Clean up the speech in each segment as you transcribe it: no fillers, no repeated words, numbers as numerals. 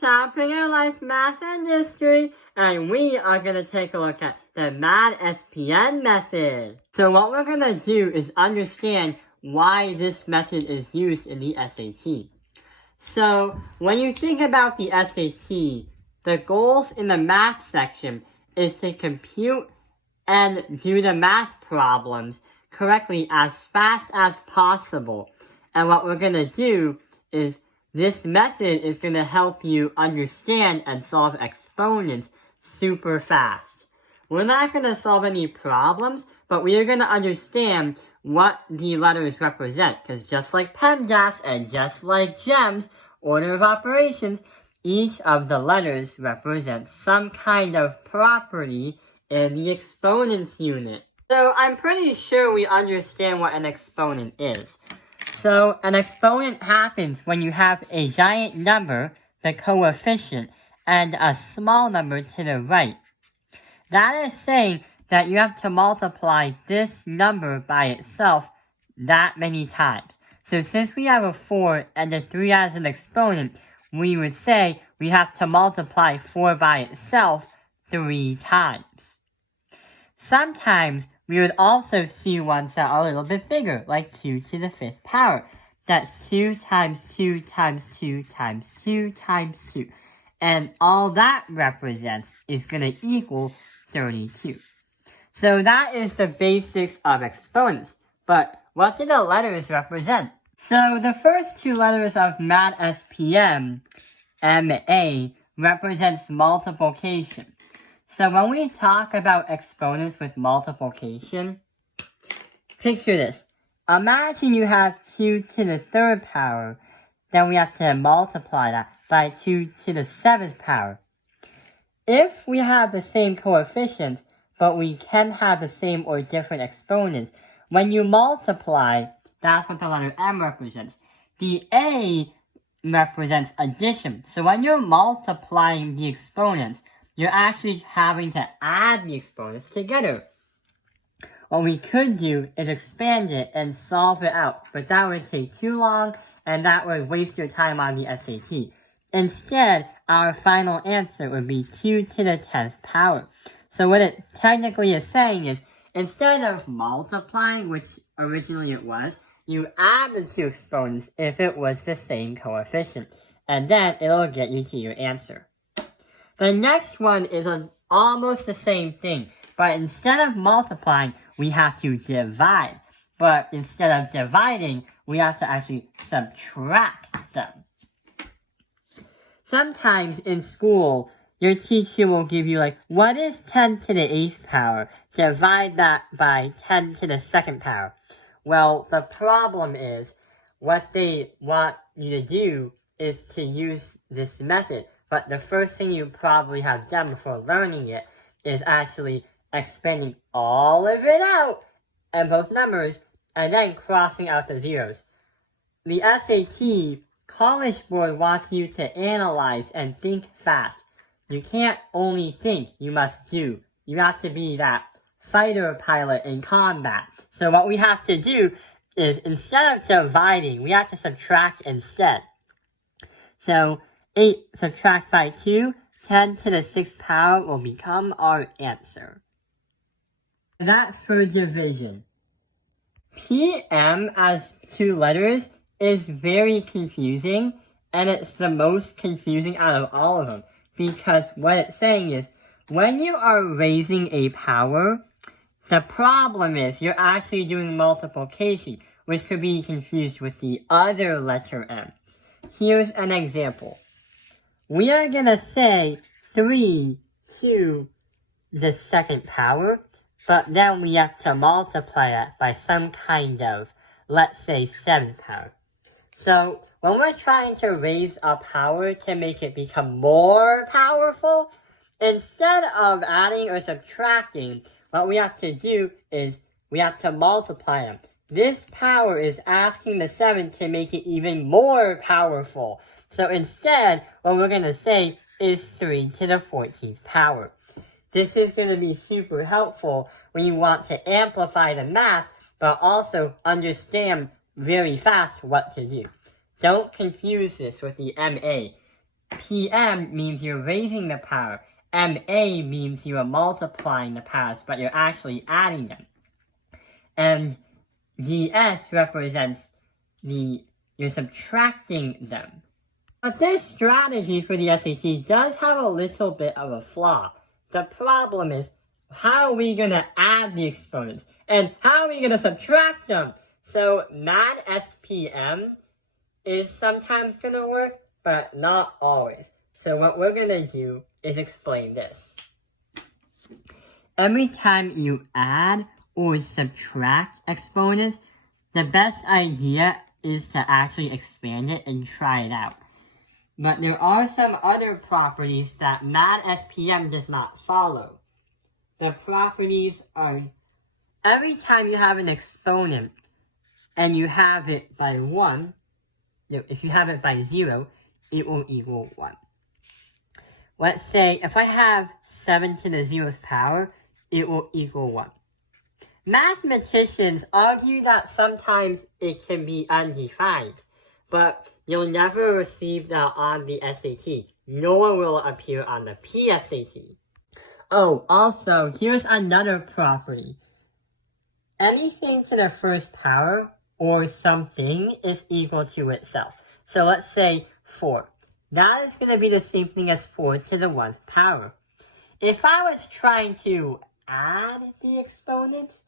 Topping Our Life's Math and History, and we are going to take a look at the MADSPM method. So what we're going to do is understand why this method is used in the SAT. So when you think about the SAT, the goals in the math section is to compute and do the math problems correctly as fast as possible. And what we're going to do is this method is going to help you understand and solve exponents super fast. We're not going to solve any problems, but we are going to understand what the letters represent. Because just like PEMDAS and just like GEMS, order of operations, each of the letters represents some kind of property in the exponents unit. So I'm pretty sure we understand what an exponent is. So an exponent happens when you have a giant number, the coefficient, and a small number to the right. That is saying that you have to multiply this number by itself that many times. So since we have a 4 and a 3 as an exponent, we would say we have to multiply 4 by itself 3 times. Sometimes we would also see ones that are a little bit bigger, like 2 to the 5th power. That's 2 times 2 times 2 times 2 times 2. And all that represents is going to equal 32. So that is the basics of exponents. But what do the letters represent? So the first two letters of MADSPM, MA, represents multiplication. So when we talk about exponents with multiplication, picture this. Imagine you have 2 to the 3rd power, then we have to multiply that by 2 to the 7th power. If we have the same coefficients, but we can have the same or different exponents, when you multiply, that's what the letter M represents. The A represents addition. So when you're multiplying the exponents, you're actually having to add the exponents together. What we could do is expand it and solve it out, but that would take too long and that would waste your time on the SAT. Instead, our final answer would be 2 to the 10th power. So what it technically is saying is, instead of multiplying, which originally it was, you add the two exponents if it was the same coefficient, and then it'll get you to your answer. The next one is almost the same thing, but instead of multiplying, we have to divide. But instead of dividing, we have to actually subtract them. Sometimes in school, your teacher will give you what is 10 to the 8th power? Divide that by 10 to the 2nd power. Well, the problem is, what they want you to do is to use this method. But the first thing you probably have done before learning it is actually expanding all of it out in both numbers and then crossing out the zeros. The SAT College Board wants you to analyze and think fast. You can't only think, you must do. You have to be that fighter pilot in combat. So what we have to do is, instead of dividing, we have to subtract instead. So 8 subtract by 2, 10 to the 6th power will become our answer. That's for division. PM as 2 letters is very confusing, and it's the most confusing out of all of them. Because what it's saying is, when you are raising a power, the problem is you're actually doing multiplication, which could be confused with the other letter M. Here's an example. We are going to say 3 to the 2nd power, but then we have to multiply that by some kind of, let's say, 7th power. So when we're trying to raise a power to make it become more powerful, instead of adding or subtracting, what we have to do is we have to multiply them. This power is asking the 7 to make it even more powerful. So instead, what we're going to say is 3 to the 14th power. This is going to be super helpful when you want to amplify the math, but also understand very fast what to do. Don't confuse this with the MA. PM means you're raising the power. MA means you are multiplying the powers, but you're actually adding them. And DS represents you're subtracting them. But this strategy for the SAT does have a little bit of a flaw. The problem is, how are we going to add the exponents? And how are we going to subtract them? So MADSPM is sometimes going to work, but not always. So what we're going to do is explain this. Every time you add or subtract exponents, the best idea is to actually expand it and try it out. But there are some other properties that MADSPM does not follow. The properties are, every time you have an exponent and you have it by 1, if you have it by 0, it will equal 1. Let's say if I have 7 to the 0th power, it will equal 1. Mathematicians argue that sometimes it can be undefined, but you'll never receive that on the SAT, nor will it appear on the PSAT. Oh, also, here's another property. Anything to the first power or something is equal to itself. So let's say 4. That is going to be the same thing as 4 to the 1th power. If I was trying to add the exponents,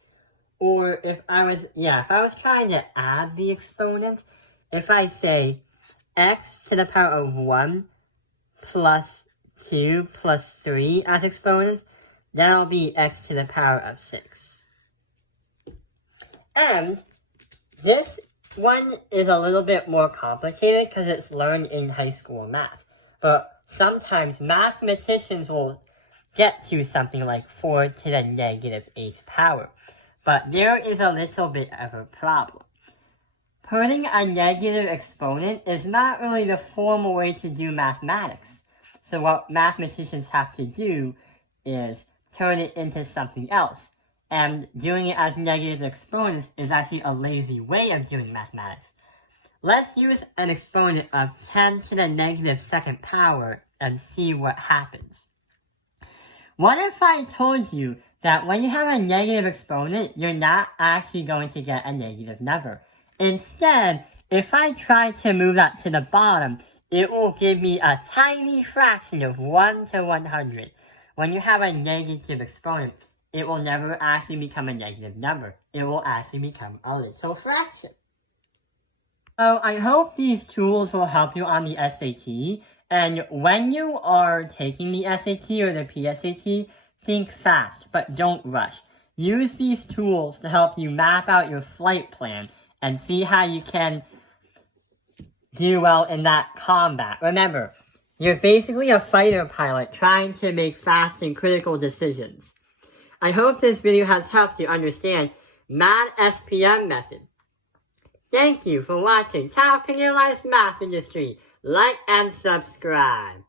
or if I was trying to add the exponents, if I say x to the power of 1 plus 2 plus 3 as exponents, that'll be x to the power of 6. And this one is a little bit more complicated because it's learned in high school math. But sometimes mathematicians will get to something like 4 to the negative 8th power. But there is a little bit of a problem. Putting a negative exponent is not really the formal way to do mathematics. So what mathematicians have to do is turn it into something else. And doing it as negative exponents is actually a lazy way of doing mathematics. Let's use an exponent of 10 to the negative 2nd power and see what happens. What if I told you that when you have a negative exponent, you're not actually going to get a negative number? Instead, if I try to move that to the bottom, it will give me a tiny fraction of 1 to 100. When you have a negative exponent, it will never actually become a negative number. It will actually become a little fraction. So I hope these tools will help you on the SAT. And when you are taking the SAT or the PSAT, think fast, but don't rush. Use these tools to help you map out your flight plan and see how you can do well in that combat. Remember, you're basically a fighter pilot trying to make fast and critical decisions. I hope this video has helped you understand MADSPM method. Thank you for watching Top Opinionized Math Industry. Like and subscribe.